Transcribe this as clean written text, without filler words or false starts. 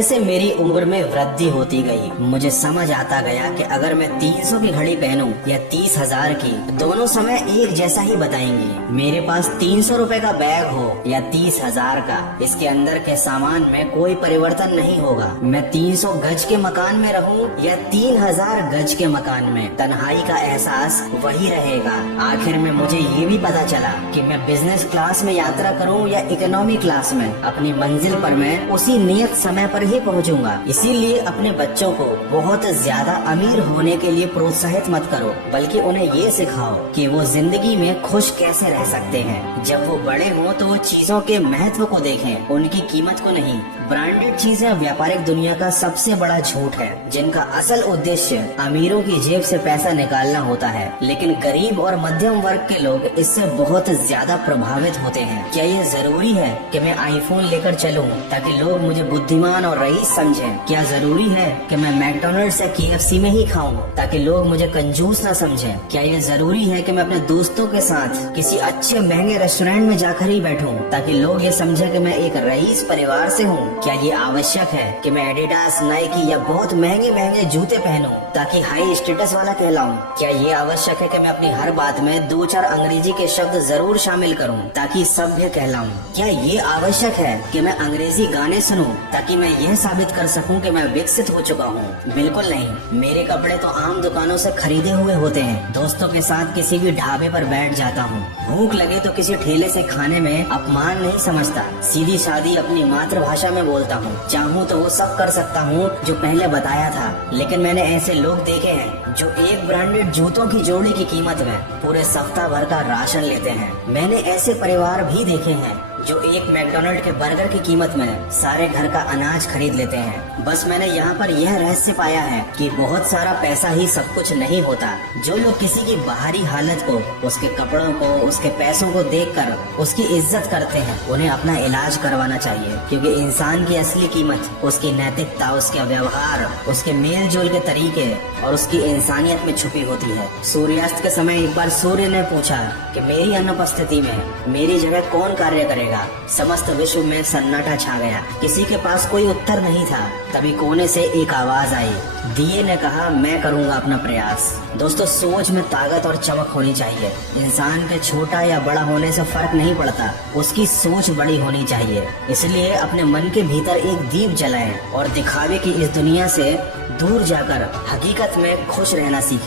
जैसे मेरी उम्र में वृद्धि होती गई, मुझे समझ आता गया कि अगर मैं 300 की घड़ी पहनूं या 30,000 की, दोनों समय एक जैसा ही बताएंगे। मेरे पास 300 रुपए का बैग हो या 30,000 का, इसके अंदर के सामान में कोई परिवर्तन नहीं होगा। मैं 300 गज के मकान में रहूं या 3,000 गज के मकान में, तन्हाई का एहसास वही रहेगा। आखिर में मुझे ये भी पता चला कि मैं बिजनेस क्लास में यात्रा करूं या इकोनॉमी क्लास में, अपनी मंजिल पर मैं उसी नियत समय पर ही पहुंचूंगा। इसीलिए अपने बच्चों को बहुत ज्यादा अमीर होने के लिए प्रोत्साहित मत करो, बल्कि उन्हें ये सिखाओ कि वो जिंदगी में खुश कैसे रह सकते हैं। जब वो बड़े हों तो वो चीजों के महत्व को देखें, उनकी कीमत को नहीं। ब्रांडेड चीजें व्यापारिक दुनिया का सबसे बड़ा झूठ है, जिनका असल उद्देश्य अमीरों की जेब से पैसा निकालना होता है। लेकिन गरीब और मध्यम वर्ग के लोग इससे बहुत ज्यादा प्रभावित होते हैं। क्या ये जरूरी है कि मैं आईफोन लेकर चलूं ताकि लोग मुझे बुद्धिमान और रईस समझें? क्या जरूरी है कि मैं मैकडॉनल्ड्स या KFC में ही खाऊं ताकि लोग मुझे कंजूस न समझें? क्या ये जरूरी है कि मैं अपने दोस्तों के साथ किसी अच्छे महंगे रेस्टोरेंट में जाकर ही बैठूं ताकि लोग ये समझें कि मैं एक रईस परिवार से हूँ? क्या ये आवश्यक है कि मैं एडिडास, नाइकी या बहुत महंगे महंगे जूते पहनूं ताकि हाई स्टेटस वाला कहलाऊं? क्या ये आवश्यक है कि मैं अपनी हर बात में 2-4 अंग्रेजी के शब्द जरूर शामिल करूं ताकि सभ्य कहलाऊं? क्या ये आवश्यक है कि मैं अंग्रेजी गाने सुनूं ताकि मैं यह साबित कर सकूं कि मैं विकसित हो चुका हूं? बिल्कुल नहीं। मेरे कपड़े तो आम दुकानों से खरीदे हुए होते हैं। दोस्तों के साथ किसी भी ढाबे पर बैठ जाता हूं। भूख लगे तो किसी ठेले से खाने में अपमान नहीं समझता। सीधी सादी अपनी मातृभाषा में बोलता हूँ। चाहूँ तो वो सब कर सकता हूँ जो पहले बताया था। लेकिन मैंने ऐसे लोग देखे हैं जो एक ब्रांडेड जूतों की जोड़ी की कीमत में पूरे सप्ताह भर का राशन लेते हैं। मैंने ऐसे परिवार भी देखे हैं जो एक मैकडॉनल्ड के बर्गर की कीमत में सारे घर का अनाज खरीद लेते हैं। बस मैंने यहाँ पर यह रहस्य पाया है कि बहुत सारा पैसा ही सब कुछ नहीं होता। जो लोग किसी की बाहरी हालत को, उसके कपड़ों को, उसके पैसों को देखकर उसकी इज्जत करते हैं, उन्हें अपना इलाज करवाना चाहिए, क्योंकि इंसान की असली कीमत उसकी नैतिकता, उसके व्यवहार, उसके मेल जोल के तरीके और उसकी इंसानियत में छुपी होती है। सूर्यास्त के समय एक बार सूर्य ने पूछा कि मेरी अनुपस्थिति में मेरी जगह कौन कार्य करेगा? समस्त विश्व में सन्नाटा छा गया। किसी के पास कोई उत्तर नहीं था। तभी कोने से एक आवाज आई। दिए ने कहा, मैं करूंगा अपना प्रयास। दोस्तों, सोच में ताकत और चमक होनी चाहिए। इंसान के छोटा या बड़ा होने से फर्क नहीं पड़ता, उसकी सोच बड़ी होनी चाहिए। इसलिए अपने मन के भीतर एक दीप जलाएं और दिखावे की इस दुनिया से दूर जाकर हकीकत में खुश रहना सीखें।